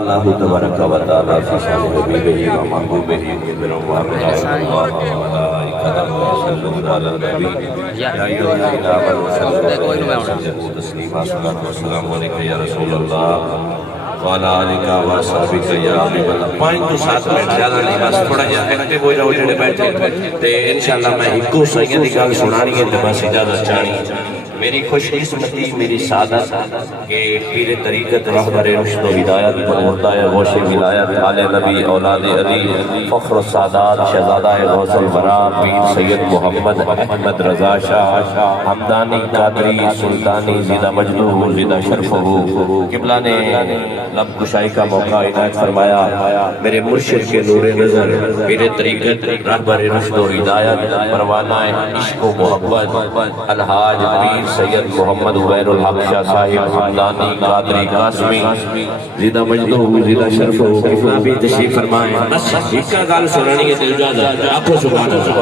اللہ تبارک و تعالی فی شان نبیہ و محبوبہ و ملائکتہ علی النبی یا ایھا الذین آمنوا صلوا علیہ وسلموا تسلیما صلاۃ و سلام علیک یا رسول اللہ وعلی آلک و اصحابک یا حبیب اللہ۔ 5 to 7 منٹ زیادہ نہیں، بس تھوڑا جہا ایکٹیو ہو جاؤ جڑے بیٹھے تے انشاءاللہ میں ایکو سائیں دی گل سنانی ہے تے بس اجازت چاہنی ہے۔ میری خوش قسمتی، میری سعادت کہ پیر طریقت رہبر رشد و ہدایت مرتضی غوث ولایت آل نبی اولاد علی فخر السادات شہزادہ غوث الورا پیر سید محمد احمد رضا شاہ حمدانی قادری سلطانی زیدہ مجدو زیدہ شرف قبلہ نے لب کشائی کا موقع عنایت فرمایا۔ میرے مرشد کے نور نظر پیر طریقت رہبر رشد و ہدایت پروانہ عشق و محبت الحاج پیر سید محمد عبیر الحق شاہ صاحب حمدانی قادری قاسمی زیدہ مجدو زیدہ شرف قبلہ بھی تشریف فرمائیں۔ بس ایک کا گال سنانی ہے دل جاتا آنکھوں سبحان اللہ۔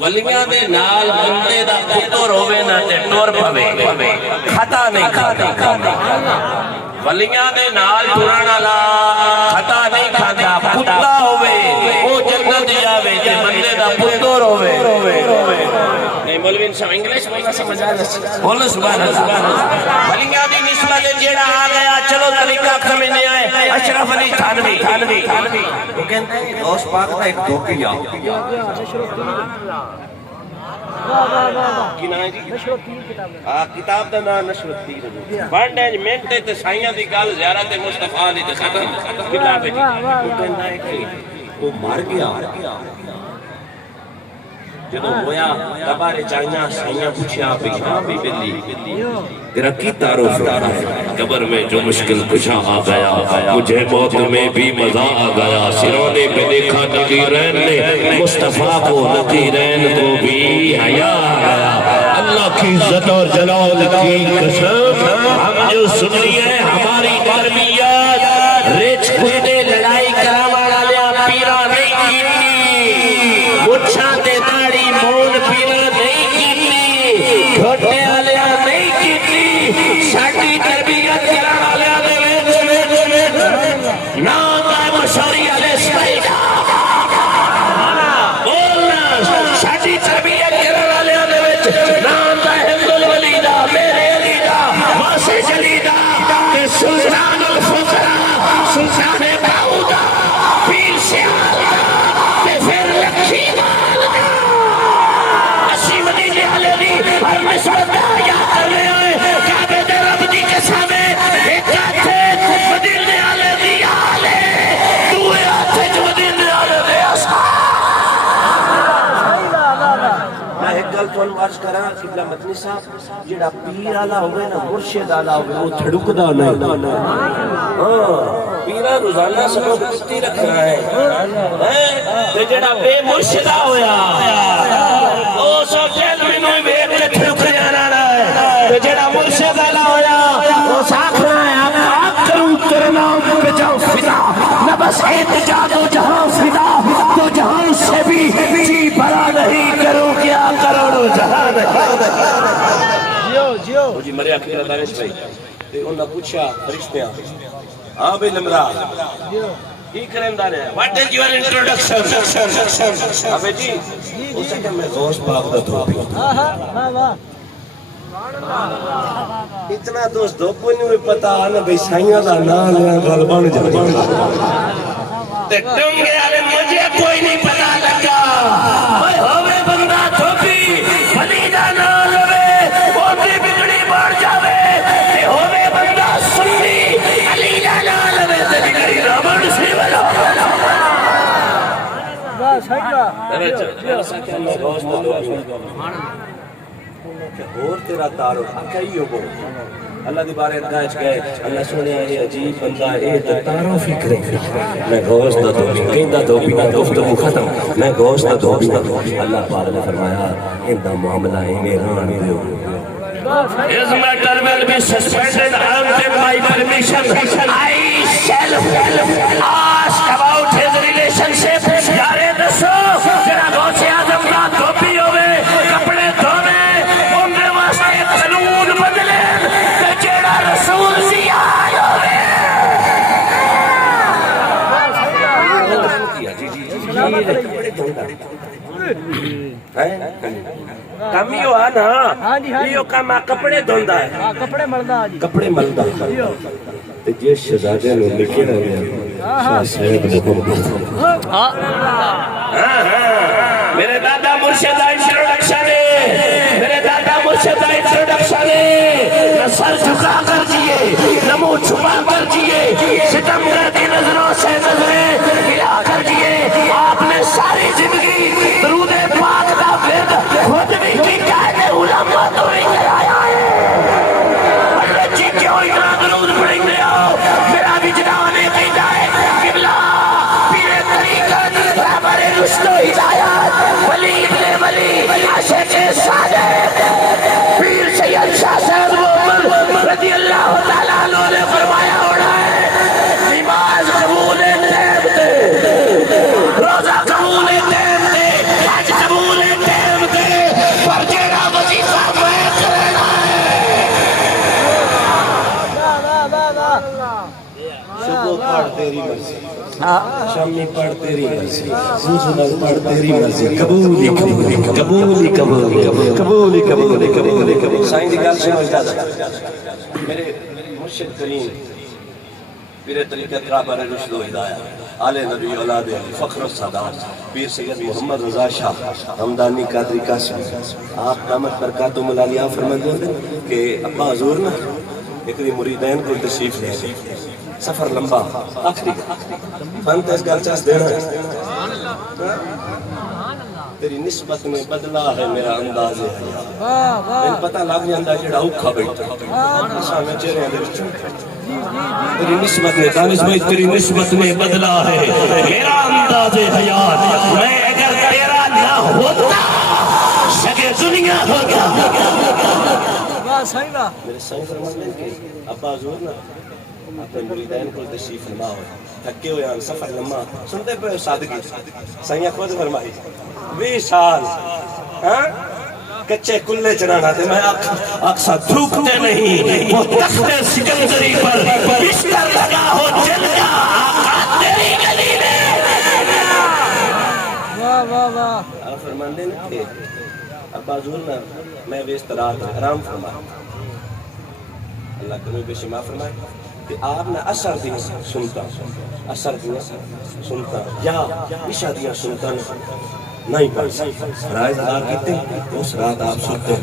ولیاں دے نال بندے دا پتر ہوئے نہ تے ٹور پوے خطا نہیں کھاتا۔ ولیاں دے نال ٹرن والا خطا نہیں کھاتا، کتا ہوئے وہ جنت جاوے تے بندے دا پتر ہوئے۔ مولوی صاحب انگلش بولنا سمجھ آ رہا بولو سبحان اللہ۔ ولیاں دی نسبت جیڑا آ گیا چلو طریقہ سمجھنے آئے اشرف علی تھانوی وہ کہتے ہیں غوث پاک دا ایک دھوکیا کی نام ہے جی کتاب دا نام نشر الدین بانڈ منٹ تے سائیاں دی گل زیارت مصطفیٰ علی تے ختم قبلہ پہ جی وہ کہتا ہے کہ وہ مر گیا جدو ہویا دبارے چاہیاں سائیاں پوچھیا بھی بلی تیرا کی تعارف رہا ہے؟ قبر میں جو مشکل کشا آ گیا مجھے موت میں بھی مزہ آ گیا سرونے پہ دیکھا نقیرین نے مصطفیٰ کو نقیرین کو بھی حیا آیا۔ اللہ کی عزت اور جلال کی قسم ہم جو سنی ہے ہماری مرمیات ریچ کھلے لڑائی کراوانا لیا پیرا نہیں کیتی مچھا دے داڑی مون پیرا نہیں کیتی گھوٹے آلیا نہیں کیتی ساٹی تربیت کرانا لیا دے نام آئے مشاری علیہ سائدہ بولنا ساٹی تربیت کرانا لیا دے نام آئے حمد الولیدہ میرے علیدہ واسے جلیدہ کہ سلطان الفقرہ سلطان باؤدہ پیر سے آلدہ کہ پھر لکھی مالدہ اسی مدینہ علیہ ہر نسبت آیا کرنے ہوئے کعبے دے رب دی قسمے ایک آتے مدینہ علیہ آلے دوئے آتے جو مدینہ علیہ اصحاب۔ میں ایک گل تو عرض کرا قبلہ مدنی صاحب جڑا پیر آلہ ہوئے نا مرشد آلہ ہوئے وہ تھڑک دا نہیں پیرہ روزانہ سب کتی رکھ رہا ہے جڑا بے مرشدہ ہویا وہ سب جیل میں نوئی بیٹ کے تھڑک جانا رہا ہے جڑا مرشد آلہ ہویا وہ ساکھ رہا ہے آپ کروں تیرے نام پہ جاؤ فدا نہ بس احتجا دو جہاں فدا تو جہاں سے بھی جی بھرا نہیں کروں کیا کروڑوں جہاں نہیں جیو جی مریا کھیرہ دانش بھائی انہوں نے پوچھا فرشتیاں ہاں بھئی لمرا کی کرندار ہے what is your introduction ابے جی اسے کہ میں غوث پاک دا دھوپی اتنا دوست دھوپو نہیں ہوئی پتا آنا بھئی سائیاں دا نام لیا غلبان جانے تے ٹنگے آلے مجھے کوئی نہیں پتا لگا بھئی ہوئے بندہ دھوپی فلیدہ نہ لوے بوٹی بگڑی بڑھ جاوے تے ہوئے بندہ سنی علیدہ نہ لوے تے بگڑی رابڑ سی والا اور تیرا تعارف اکائی ہو اللہ دی بارے ادھائش گئے اللہ سنے آئے عجیب بندہ اے تعارف ہی کرے میں گوشت نہ دھوپی کہیں نہ دھوپی نہ گفتگو ختم میں گوشت نہ دھوپی نہ اللہ پاک نے فرمایا اندہ معاملہ انہیں ران دیو This matter will be suspended until my permission. I shall ask about his relationship. یارے دسو جنہا غوث اعظم کا دھوپی ہوئے کپڑے دھونے ان کے واسطے قانون بدلے کہ جیڑا رسول زیاد ہوئے کپڑے دھوندا ہے کم ہی ہوا نا یہ کام کپڑے دھوندا ہے کپڑے ملدا جی کپڑے ملدا تے جے شہزادے نو لکھیا ہویا شاہ صاحب نے میرے دادا مرشد کا انٹروڈکشن ہے میرے دادا مرشد کا انٹروڈکشن ہے نہ سر جھکا کر جیے نہ منہ چھپا کر جیے ستم کی نظروں سے نظریں ملا کر جیے آپ نے ساری زندگی درود پاک کا ورد خود بھی کیا ہے علماء تو نہیں کرایا ہے اللہ جی کیوں اتنا درود پڑھیں گے آؤ میرا وجدان کہتا ہے قبلہ پیر طریقت رہبر رشد و ہدایت ولی ابن ولی عاشق صادق پیر سید شاہ صاحب محمد رضی اللہ تعالیٰ عنہ نے فرمایا ہونا ہے نماز قبول ٹائم تے روزہ قبول ٹائم تے حج قبول ٹائم تے پر جیڑا وظیفہ میں کرنا ہے صبح پڑھ تیری مرضی شامی پڑھ تیری مرضی سوزنہ پڑھ تیری مرضی قبولی قبولی قبولی قبولی قبولی قبولی قبولی قبولی سائن دی گل سنو اجازت میرے مرشد کریم پیر طریقت رہبر رشد و ہدایت آل نبی اولاد فخر السادات پیر سید محمد رضا شاہ ہمدانی قادری قاسم آپ دامت برکات و ملالیہ فرماتے ہیں کہ ابا حضور نا ایک دی مریدین کو تشریف لے سفر لمبا آخری فانت اس گل چاس دینا ہے تیری نسبت میں بدلا ہے میرا انداز ہے میں پتہ لگ جاندہ جڑا اوکھا بیٹھا سامنے چہرے ہیں تیری نسبت میں دانش بھائی تیری نسبت میں بدلا ہے میرا انداز حیات میں اگر تیرا نہ ہوتا شکے دنیا ہوتا میرے سائن فرمانے کے ابا حضور نا اپنے مریدین کو تشریف فرما ہوئے تھکے ہوئے ہیں سفر لمحہ سنتے پہ سادگی سائنہ خود فرمائی 20 سال کچے کلے چرانا تھے میں اکثر دھوکتے نہیں وہ تخت سکندری پر بستر لگا ہو جل گا آقا تیری گلی میں آپ فرمان دینا کہ ابا حضور نا میں بیست رات حرام فرمایا اللہ کرنے بے شما فرمائے کہ آپ نے اثر دیا سنتا یا عشاء دیا سنتا نہیں پڑھ رائز ادا کیتے اس رات آپ سنتے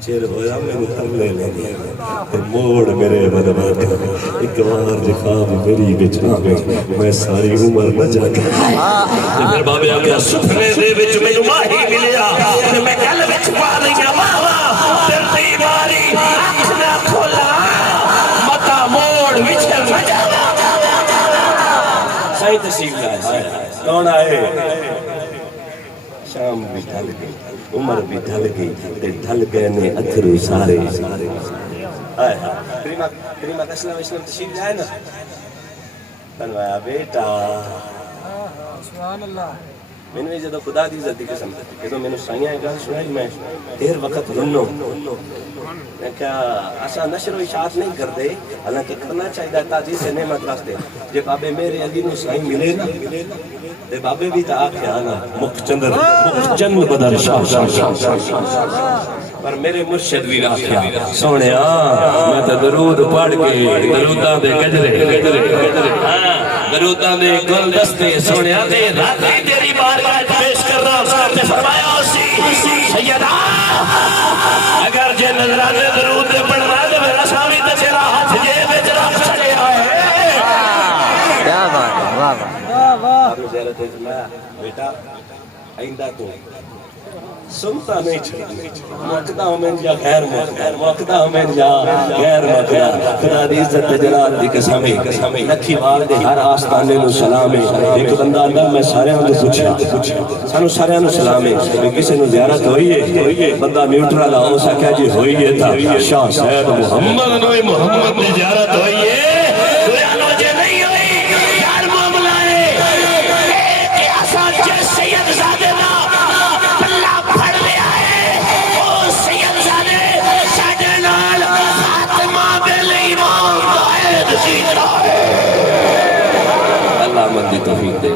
چیر ہویا میں اتر لے لیا موڑ میرے بدبات ایک بار جخواب میری بچھا میں ساری عمر نہ جاتا پھر بابے آگیا سپنے دے بچ میں ماہی ملیا میں کل بچ پا لیا ماما ترتی ماری آنکھ نہ کھولا متا موڑ بچھے مجھا صحیح تشریف لائے کون آئے شام بھی ڈھل گئی عمر بھی ڈھل گئی ڈھل گئے نے اتھرو سارے کریمہ اسلام تشریف لائے نا تنوایا بیٹا سبحان اللہ میں نے جدو خدا دی عزت دی قسم کہ تو میں نے سائیاں گل سنائی میں دیر وقت رنو میں کیا ایسا نشر و اشاعت نہیں کر دے حالانکہ کرنا چاہیے تازی سے نعمت رکھتے جب بابے میرے علی نو سائی ملے نا تے بابے بھی تا آکھیا نا مخچند بدر شاہ پر میرے مرشد بھی آکھیا سونے میں تو درود پڑھ کے دروداں دے گجرے دروداں دے گل دستے سونے دے راتی تیری بارگاہ پیش کر رہا تے فرمایا اسی سیدہ اگر جے نظرانے درود دے پڑھنا دے میرا سامی تے تیرا ہاتھ جے بچ رکھ چڑے آئے کیا بات ہے واہ واہ آپ نے زیارت فرمایا بیٹا آئندہ تو سنتا نہیں چھوڑی موقدہ ہمیں جا غیر موقدہ ہمیں جا غیر موقدہ خدا دی عزت جلال دی قسمیں لکھی وال دے ہر آستانے نو سلامیں ایک بندہ اندر میں سارے ہم نے پوچھا سانو سارے ہم نے سلامیں کسی نو زیارت ہوئی ہے بندہ نیوٹرا لا ہو سکیا جی ہوئی ہے تھا شاہ صاحب محمد نوی محمد دی زیارت ہوئی ہے دویا نو جے نہیں ہوئی یار معاملہ ہے کہ آسان جے سید زادے نا اللہ مندی توفیق دے